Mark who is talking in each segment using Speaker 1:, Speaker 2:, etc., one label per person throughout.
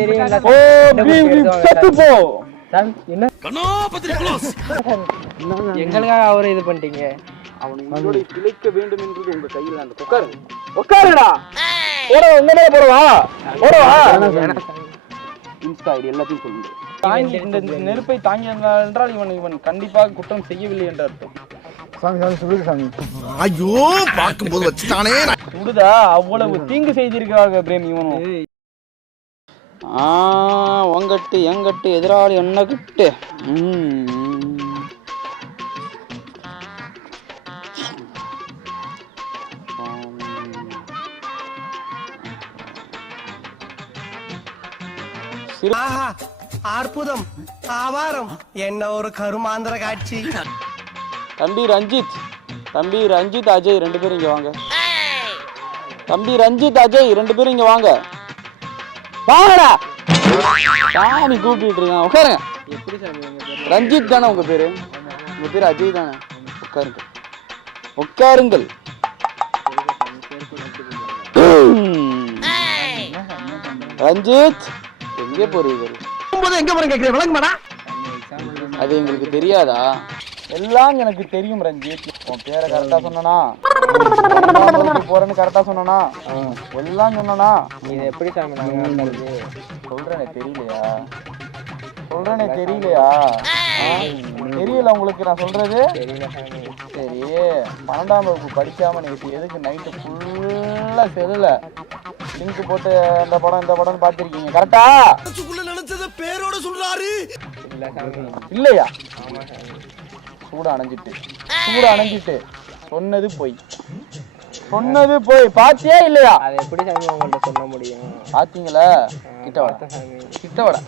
Speaker 1: தெரியும்ல.
Speaker 2: ஓ பீம் செத்து போ.
Speaker 1: சாமி என்ன? எங்களுக்காக அவரை இது பண்ணிட்டீங்க.
Speaker 2: அவனை பிழைக்க வேண்டும் என்பது உங்க கையில் அந்த உட்காரு உட்காருடா. போடா உங்க போடவா? போடவா? இன்ஸ்டா ஐடி எல்லாத்தையும் சொல்லுங்க. தாங்கி இந்த நெருப்பை தாங்கியிருந்தால் என்றால் இவன் இவன் கண்டிப்பாக குற்றம் செய்யவில்லை என்று அர்த்தம்.
Speaker 3: சாமி சாமி சொல்லுங்க சாமி.
Speaker 4: ஐயோ பார்க்கும்போது வச்சுட்டானே.
Speaker 2: அவ்வளவு தீங்கு செய்திருக்கிறாங்க பிரேம் இவனும். ஆ உங்கட்டு எங்கட்டு எதிராளி என்ன கிட்டு?
Speaker 5: ஆஹா அற்புதம் ஆவாரம். என்ன ஒரு கருமாந்திர காட்சி.
Speaker 2: தம்பி ரஞ்சித் தம்பி ரஞ்சித் அஜய் ரெண்டு பேரும் இங்க வாங்க. தம்பி ரஞ்சித் அஜய் ரெண்டு பேரும் இங்க வாங்க. வாங்கடா. சாமி கூப்பிட்டு இருக்கான். உட்காருங்க. ரஞ்சித் தானே உங்க பேரு? உங்க பேரு அஜய் தானே? உட்காருங்க. உட்காருங்கள். ரஞ்சித் எங்கே
Speaker 5: போது எங்க போறேன் கேக்குறேன் விளங்க மாடா
Speaker 2: அது எங்களுக்கு தெரியாதா? எல்லாம் எனக்கு தெரியும் ரஞ்சித். உன் பேரை கரெக்டா சொன்னனா? போறேன்னு கரெக்டா சொன்னனா எல்லாம் சொன்னனா
Speaker 1: நீ இதை எப்படி சாமி நாங்க
Speaker 2: சொல்றேனே தெரியலையா? சொல்றேனே தெரியலையா? தெரியல உங்களுக்கு நான் சொல்றது? சரி பன்னெண்டாம் வகுப்பு படிக்காம நேற்று எதுக்கு நைட்டு ஃபுல்லா செல்லுல லிங்க் போட்டு இந்த படம் இந்த படம் பார்த்துருக்கீங்க கரெக்டா
Speaker 4: நினைச்சத பேரோட சொல்றாரு
Speaker 2: இல்லையா? சூடு அணைஞ்சிட்டு சூடு அணைஞ்சிட்டு சொன்னது பொய். சொன்னது பொய் பாத்தியா இல்லையா?
Speaker 1: அதை எப்படி சாமி உங்கள்ட்ட சொல்ல முடியும்?
Speaker 2: பாத்தீங்களா? கிட்ட வாடா.
Speaker 1: சாமி.
Speaker 2: கிட்ட வாடா.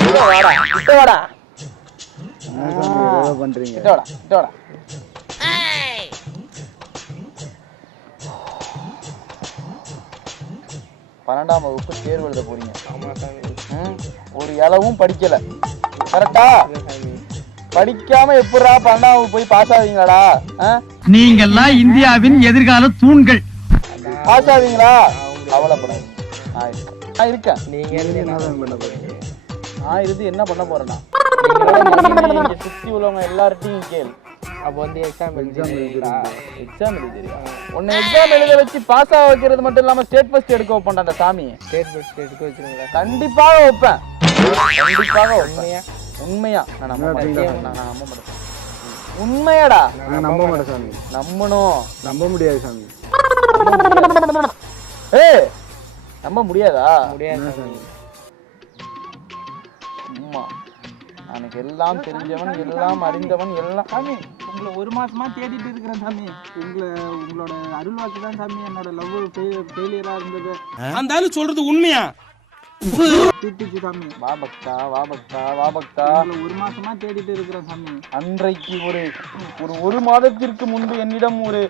Speaker 2: கிட்ட வாடா. கிட்ட வாடா.
Speaker 3: பண்றீங்க.
Speaker 2: கிட்ட வாடா. கிட்ட வாடா. பன்னெண்டாம் வகுப்பு தேர்வு எழுத போறீங்க. ஒரு இளவும் படிக்கல. கரெக்டா படிக்காம எப்படிடா பன்னெண்டாம் வகுப்பு போய் பாஸ் ஆவீங்களாடா?
Speaker 6: நீங்கெல்லாம் இந்தியாவின் எதிர்கால தூண்கள்.
Speaker 2: பாஸ் ஆவீங்களா கவலைப்படாதீங்க நான் இருக்கேன்.
Speaker 1: நீங்க
Speaker 2: நான் இருந்து என்ன பண்ண போறேன்னா சுத்தி உள்ளவங்க எல்லார்ட்டையும் கேள்.
Speaker 1: அப்போ வந்து எக்ஸாம் எழுதிங்களா
Speaker 2: எக்ஸாம் எழுதி தெரியும் உன்னை எக்ஸாம் எழுத வச்சு பாஸ் ஆக வைக்கிறது மட்டும் இல்லாம ஸ்டேட் ஃபர்ஸ்ட் எடுக்க வைப்பேன் அந்த சாமி.
Speaker 1: ஸ்டேட் பை ஸ்டேட்டுக்கு வச்சுருங்களா
Speaker 2: கண்டிப்பாக வைப்பேன். கண்டிப்பாக
Speaker 1: உண்மையா?
Speaker 2: உண்மையா? நான் நம்ப மாட்டேன் நான் நம்ப மாட்டேன் உண்மையாடா.
Speaker 3: நம்ப மாட்டேன் சாமி.
Speaker 2: நம்பணும்.
Speaker 3: நம்ப முடியாது சாமி.
Speaker 2: ஏய் நம்ப முடியாதா?
Speaker 1: முடியாது சாமி.
Speaker 2: சும்மா எனக்கு எல்லாம் தெரிஞ்சவன் எல்லாம் அறிந்தவன் எல்லாம்
Speaker 7: சாமி உங்களை ஒரு மாசமா தேடிட்டு இருக்கிறேன் சாமி. உங்களை உங்களோட அருள்வாக்கு தான் சாமி. என்னோட லவ் ஃபெயிலியரா இருந்தது.
Speaker 4: அந்த சொல்றது உண்மையா?
Speaker 7: திட்டுச்சு சாமி.
Speaker 2: வா பக்தா வா பக்தா வா பக்தா.
Speaker 7: உங்களை ஒரு மாசமா தேடிட்டு இருக்கிறேன் சாமி.
Speaker 2: அன்றைக்கு ஒரு ஒரு ஒரு மாதத்திற்கு முன்பு என்னிடம் ஒரு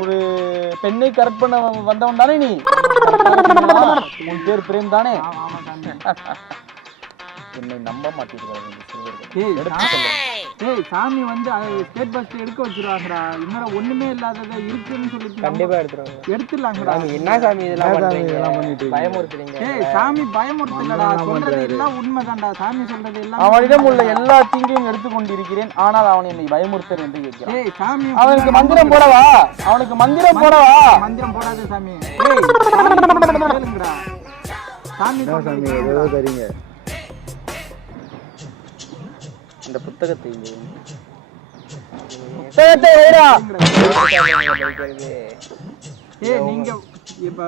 Speaker 2: ஒரு பெண்ணை கரெக்ட் பண்ண வந்தவன் தானே நீ? உன் பேர் பிரேம் தானே? என்னை நம்ப சிறுவர்கள்?
Speaker 7: ஏய்
Speaker 2: எடுத்து
Speaker 7: சாமி வந்து ஸ்டேட் பஸ் எடுக்க வச்சிருவாங்கடா. என்னடா ஒண்ணுமே இல்லாததை இருக்குன்னு சொல்லிட்டு
Speaker 1: கண்டிப்பா எடுத்துருவாங்க.
Speaker 7: எடுத்துடலாங்கடா.
Speaker 1: சாமி என்ன சாமி இதெல்லாம்
Speaker 3: சாமி
Speaker 1: பண்றீங்க?
Speaker 3: இதெல்லாம் பண்ணிட்டு இருக்கீங்க?
Speaker 1: பயமுறுத்துறீங்க.
Speaker 7: ஏய் சாமி பயமுறுத்தலடா சொல்றது எல்லாம் உண்மைதான்டா. சாமி சொல்றது எல்லாம்
Speaker 2: அவனிடம் உள்ள எல்லா தீங்கையும் எடுத்துக் கொண்டிருக்கிறேன் ஆனால் அவன் என்னை பயமுறுத்தல் என்று கேட்கிறான்.
Speaker 7: ஏய் சாமி
Speaker 2: அவனுக்கு மந்திரம் போடவா? அவனுக்கு மந்திரம் போடவா?
Speaker 7: மந்திரம் போடாத சாமி. ஏய். சாமி
Speaker 3: ஏதோ தரீங்க
Speaker 2: இந்த புத்தகத்தை. புத்தகத்தை வைடா.
Speaker 7: ஏய் நீங்க இப்ப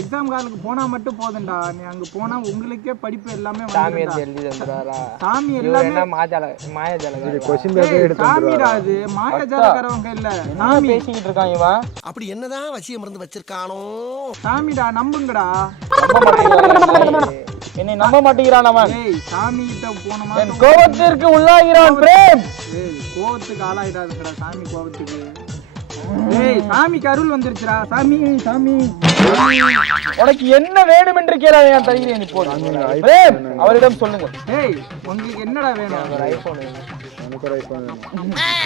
Speaker 7: எக்ஸாம் காலுக்கு போனா மட்டும் போதும்டா. நீ அங்க போனா உங்களுக்கே படிப்பு எல்லாமே
Speaker 1: சாமி எழுதி தந்துடுவாரா
Speaker 7: சாமி எல்லாமே
Speaker 1: மாஜால மாயாஜால
Speaker 3: கொஸ்டின் பேப்பர் எடுத்து
Speaker 7: சாமிடா? அது. மாயாஜாலக்காரவங்க இல்ல. சாமி.
Speaker 2: பேசிக்கிட்டு இருக்கான் இவன்?
Speaker 4: அப்படி என்னதான் வசியம் மருந்து வச்சிருக்கானோ?
Speaker 7: சாமிடா நம்புங்கடா.
Speaker 2: என்னை நம்ப மாட்டேங்கிறான் அவன்.
Speaker 7: ஏய் சாமி கிட்ட போன
Speaker 2: என் கோபத்திற்கு உள்ளாகிறான் பிரேம்.
Speaker 7: ஏய் கோவத்துக்கு ஆளாயிடாதுடா சாமி கோவத்துக்கு ஏய் சாமிக்கு அருள் வந்துருச்சுடா சாமி சாமி.
Speaker 2: உனக்கு என்ன வேண்டும் என்று கேளாத நான் தருகிறேன் இப்போது. பிரேம் அவரிடம் சொல்லுங்க
Speaker 7: ஏய் உங்களுக்கு என்னடா வேணும்?
Speaker 1: ஐபோன்
Speaker 3: எனக்கு ஒரு iPhone வேணும்.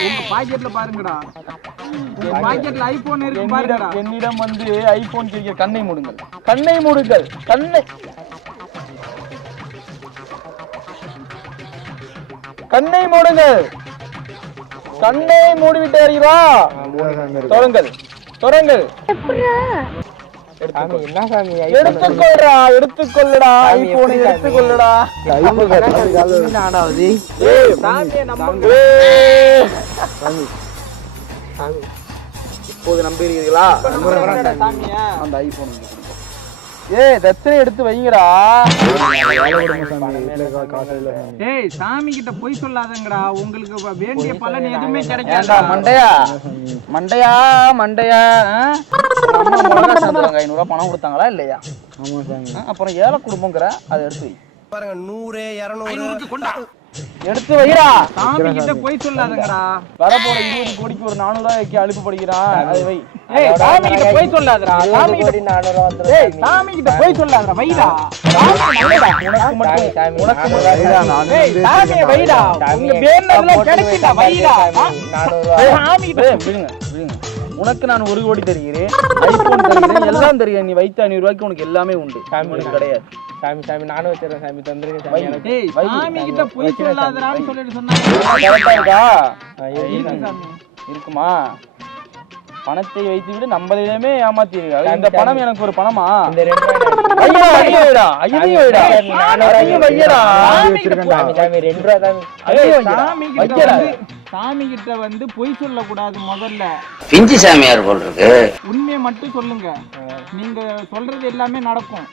Speaker 7: உங்க பாக்கெட்ல பாருங்கடா. பாக்கெட்ல ஐபோன் இருக்கு
Speaker 2: என்னிடம்
Speaker 7: பாருங்கடா.
Speaker 2: என்னிடம் வந்து ஐபோன் கேட்கிற கண்ணை மூடுங்கள். கண்ணை மூடுங்கள். கண்ணை கண்ணை மூடுங்கள். கண்ணை மூடிவிட்டார்களா தொடங்கள். தொடங்கள்.
Speaker 1: சாமி
Speaker 2: எடுத்துக்கொள்றா எடுத்துக்கொள்ளுடா ஐபோனை எடுத்துக்கொள்ளுடா.
Speaker 1: ஆனாவது
Speaker 2: இப்போது நம்புகிறீர்களா அந்த ஐபோன் ஏய் தட்சணை எடுத்து வைங்கடா.
Speaker 3: காசு இல்லை சாமி
Speaker 7: ஏய் சாமி கிட்ட போய் சொல்லாதங்கடா. உங்களுக்கு வேண்டிய பலன் எதுவுமே கிடைக்காதா?
Speaker 2: மண்டையா? மண்டையா மண்டையா சாந்துறாங்க ஐநூறுரூவா பணம் கொடுத்தாங்களா இல்லையா? அப்புறம் ஏழை குடும்பங்கிற அதை எடுத்து
Speaker 5: பாருங்க நூறு இருநூறு.
Speaker 2: எடுத்து வைடா.
Speaker 7: சாமி கிட்ட போய் சொல்லாதங்கடா.
Speaker 2: வரப்போற இருபது கோடிக்கு ஒரு நானூறு ரூபாய்க்கு அழுப்புப்படுகிறான் அதை வை.
Speaker 7: ஏய் சாமி கிட்ட போய் சொல்லாதடா. சாமி கிட்ட
Speaker 1: நானூறு வந்துடும்
Speaker 7: ஏய் சாமி. கிட்ட போய் சொல்லாதடா. வைடா. சாமி.
Speaker 2: உனக்கு மட்டும்
Speaker 1: சாமி,
Speaker 2: உனக்கு மட்டும்
Speaker 7: ஏய் சாமியை வைடா. உங்க வேண்டதெல்லாம் கிடைக்குடா வைடா. சாமி கிட்ட
Speaker 2: விடுங்க விடுங்க. உனக்கு நான் ஒரு கோடி தருகிறேன். ஐபோன் தருகிறேன். எல்லாம் தருகிறேன். நீ வைத்த ஐநூறு ரூபாய்க்கு உனக்கு எல்லாமே உண்டு. உனக்கு கிடையாது.
Speaker 1: சாமி சாமி நானும் வச்சிடறேன் சாமி தந்துருங்க சாமி எனக்கு
Speaker 7: கிட்ட போய் சொல்லாதடான்னு சொல்லிட்டு சொன்னாங்க
Speaker 2: இருக்குமா பணத்தை வைத்து விட்டு நம்மளிடமே ஏமாத்தீர்கள் இந்த பணம் எனக்கு ஒரு பணமா வைடா வைடா
Speaker 1: சாமி,
Speaker 7: கிட்ட வந்து பொய் சொல்லக்கூடாது முதல்ல
Speaker 8: பிஞ்சு சாமியார் போல் இருக்கு
Speaker 7: உண்மையை மட்டும் சொல்லுங்க நீங்க சொல்றது எல்லாமே நடக்கும்.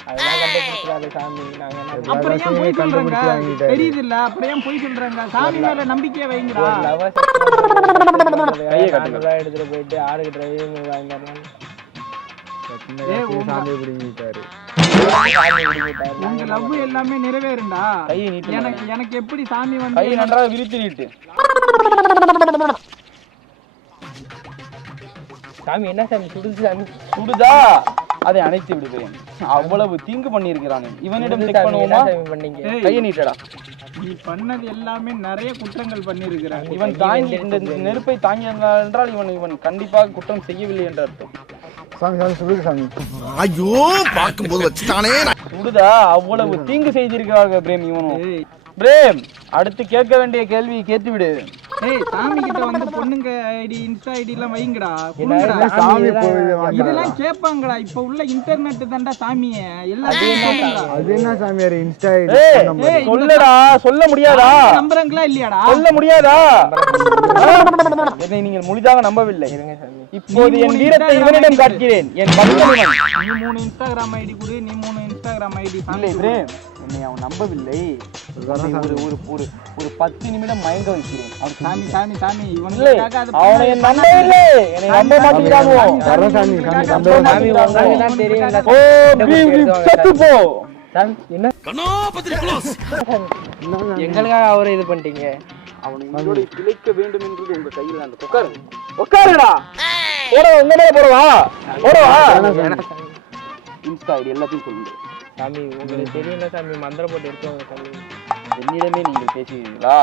Speaker 7: அப்புறம் ஏன் பொய் சொல்றீங்க. தெரியுது இல்ல அப்புறம் ஏன் பொய் சொல்றாங்க? சாமி மேல நம்பிக்கையை.
Speaker 1: நானூறு எடுத்துட்டு போயிட்டு ஆறுக்கு டிரைவிங்
Speaker 7: உங்க-
Speaker 3: சாமி பிடிங்கிட்டாரு.
Speaker 7: உங்க லவ் எல்லாமே நிறைவேறுண்டா எனக்கு எனக்கு எப்படி சாமி
Speaker 2: கை
Speaker 7: வந்து
Speaker 2: நன்றாக விரித்து நீட்டு.
Speaker 1: சாமி என்ன சாமி? சுடுது? சாமி
Speaker 2: சுடுதா? அதை அணைத்து விடுகிறேன் அவ்வளவு தீங்கு பண்ணியிருக்கிறானே. இவனிடம் செக் பண்ணுவோமா? கையை நீட்டடா.
Speaker 7: நீ பண்ணது எல்லாமே நிறைய குற்றங்கள் பண்ணிருக்கிற
Speaker 2: இவன் தாங்கி இந்த நெருப்பை தாங்கியிருந்தால் என்றால் இவன் இவன் கண்டிப்பாக குற்றம் செய்யவில்லை என்ற அர்த்தம்.
Speaker 3: சாமி சாமி சொல்லுங்க சாமி.
Speaker 4: ஐயோ பார்க்கும்போது வச்சுட்டானே.
Speaker 2: சுடுதா அவ்வளவு தீங்கு செய்திருக்கிறார்கள் பிரேம் இவனும். பிரேம் அடுத்து கேட்க வேண்டிய கேள்வியை கேட்டு விடு
Speaker 7: ஏய் சாமி கிட்ட வந்து பொண்ணுங்க ஐடி இன்ஸ்டா ஐடி எல்லாம் வைங்கடா.
Speaker 3: சாமி?
Speaker 7: இதெல்லாம் கேட்பாங்கடா இப்ப உள்ள இன்டர்நெட் தான்டா சாமியே எல்லாத்தையும்.
Speaker 3: அது என்ன சாமியார் இன்ஸ்டா
Speaker 2: ஏய், சொல்லடா சொல்ல முடியாதா?
Speaker 7: நம்புறாங்களா இல்லையாடா?
Speaker 2: சொல்ல முடியாதா? என்னை நீங்கள் முழுதாக நம்பவில்லை. இப்போது என் வீரத்தை இவனிடம் காட்டுகிறேன் என்.
Speaker 7: நீ மூணு இன்ஸ்டாகிராம் ஐடி கொடு நீ மூணு இன்ஸ்டாகிராம் ஐடி
Speaker 2: இல்லை பிரேம் என்னை அவன் நம்பவில்லை. ஒரு ஒரு ஒரு ஒரு பத்து நிமிடம் மயங்க வைக்கிறேன். அவன்
Speaker 7: சாமி சாமி சாமி இவனுக்காக அது
Speaker 2: அவனை என் நம்பவில்லை. என்னை நம்ப மாட்டேங்கிறானோ
Speaker 3: வரோம் சாமி சாமி
Speaker 1: சாமி உங்களுக்கு தான் தெரியும்
Speaker 2: ஓ பீம் பீம், செத்து போ.
Speaker 1: சாமி என்ன?
Speaker 4: கண்ணா பத்திரி க்ளோஸ்
Speaker 1: எங்களுக்காக அவரை இது பண்ணிட்டீங்க?
Speaker 2: அவனை பிழைக்க வேண்டும் என்றது உங்க கையில் அந்த உட்காரு. உட்காருடா. போடவா உங்க போடவா? போடவா? இன்ஸ்டா ஐடி எல்லாத்தையும் சொல்லுங்க.
Speaker 1: சாமி உங்களுக்கு தெரியல சாமி மந்திரம் போட்டு எடுத்துவாங்க சாமி.
Speaker 2: என்னிடமே நீங்கள் பேசுகிறீர்களா?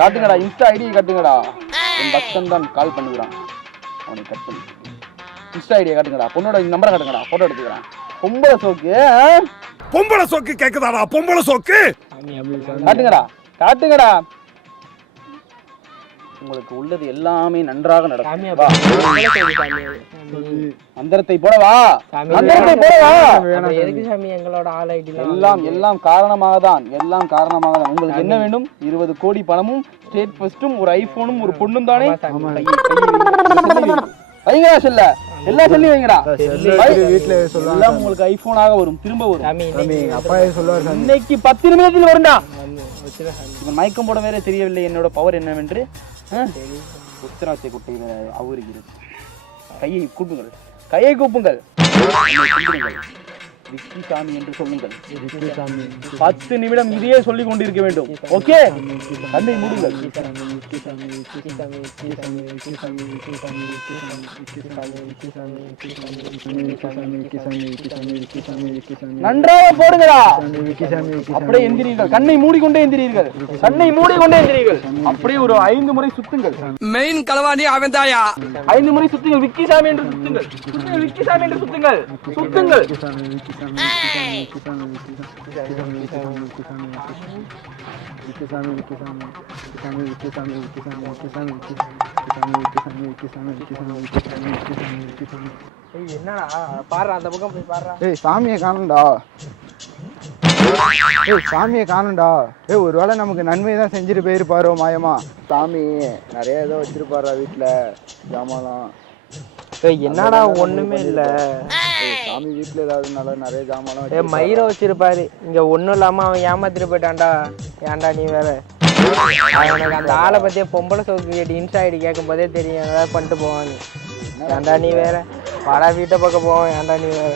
Speaker 2: காட்டுங்கடா இன்ஸ்டா ஐடியை காட்டுங்கடா. என் பக்தன் தான் கால் பண்ணுகிறான். அவனை கட் பண்ணி. இன்ஸ்டா ஐடியை காட்டுங்கடா. பொண்ணோட நம்பரை காட்டுங்கடா. போட்டோ எடுத்துக்கிறான். பொம்பளை சோக்கு?
Speaker 4: பொம்பளை சோக்கு கேக்குதாடா? பொம்பளை சோக்கு?
Speaker 2: காட்டுங்கடா. காட்டுங்கடா. உங்களுக்கு உள்ளது எல்லாமே நன்றாக நடக்கும்.
Speaker 1: சொல்லு
Speaker 2: மந்திரத்தை போடவா
Speaker 1: சாமி
Speaker 2: மந்திரத்தை போடவா
Speaker 1: அப்ப எதுக்கு சாமி எங்களோட ஆள் ஐடி
Speaker 2: எல்லாம் எல்லாம் காரணமாக தான் எல்லாம் காரணமாக தான். உங்களுக்கு என்ன வேண்டும்? இருபது கோடி பணமும் ஸ்டேட் ஃபர்ஸ்டும் ஒரு ஐபோனும் ஒரு பொண்ணும் தானே. வைங்கடா செல்ல. எல்லா செல்லையும் வைங்கடா.
Speaker 3: வீட்டுல சொல்லுவாங்க.
Speaker 2: எல்லாம் உங்களுக்கு ஐபோனாக வரும் திரும்ப வரும்.
Speaker 3: அப்பா சொல்லுவார்
Speaker 2: இன்னைக்கு பத்து நிமிடத்தில் வரும்டா. மயக்கம் போட வேற தெரியவில்லை. என்னோட பவர் என்னவென்று? உத்தராட்சி குட்டையில் அவுறுகிறது கையை கூப்புங்கள். கையை கூப்புங்கள். விக்கி சாமி என்று சொல்லுங்கள்.
Speaker 3: சாமி
Speaker 2: பத்து நிமிடம் இதையே சொல்லிக் கொண்டிருக்க வேண்டும். ஓகே? கண்ணை மூடுங்கள். நன்றாக போடுங்களா அப்படியே எந்திரீர்கள். கண்ணை மூடிக்கொண்டே எந்திரீர்கள். கண்ணை மூடிக்கொண்டே எந்திரீர்கள். அப்படியே ஒரு ஐந்து முறை சுத்துங்கள்.
Speaker 4: மெயின் களவாணி அவன் தாயா
Speaker 2: ஐந்து முறை சுத்துங்கள். விக்கி சாமி என்று சுத்துங்கள். விக்கி சாமி என்று சுத்துங்கள். சுத்துங்கள்.
Speaker 1: என்னடா பாடுறா அந்த பக்கம் போய்
Speaker 3: ஏய் சாமியை காணும்டா ஏய் சாமியை காணும்டா ஏய் ஒருவேளை நமக்கு நன்மை தான் செஞ்சுட்டு போயிருப்பாரோ மாயமா சாமி நிறைய ஏதோ வச்சிருப்பாரா வீட்டுல ஜாமான்லாம்
Speaker 1: ஏய் என்னடா ஒண்ணுமே இல்ல.
Speaker 3: சாமி வீட்டுல ஏதாவது நல்ல நிறைய ஜாமான்லாம்
Speaker 1: ஏ? மயிரை வச்சிருப்பாரு. இங்க ஒண்ணும் இல்லாம அவன் ஏமாத்திட்டு போயிட்டான்டா. ஏன்டா நீ வேற? அவனுக்கு அந்த ஆளை பத்தியே பொம்பளை சோக்கு கேட்டு இன்ஸ்டா ஐடி கேட்கும் போதே தெரியும். ஏதாவது பண்ணிட்டு போவான்னு. ஏன்டா நீ வேற? வாடா வீட்டை பக்கம் போவான் ஏன்டா நீ வேற?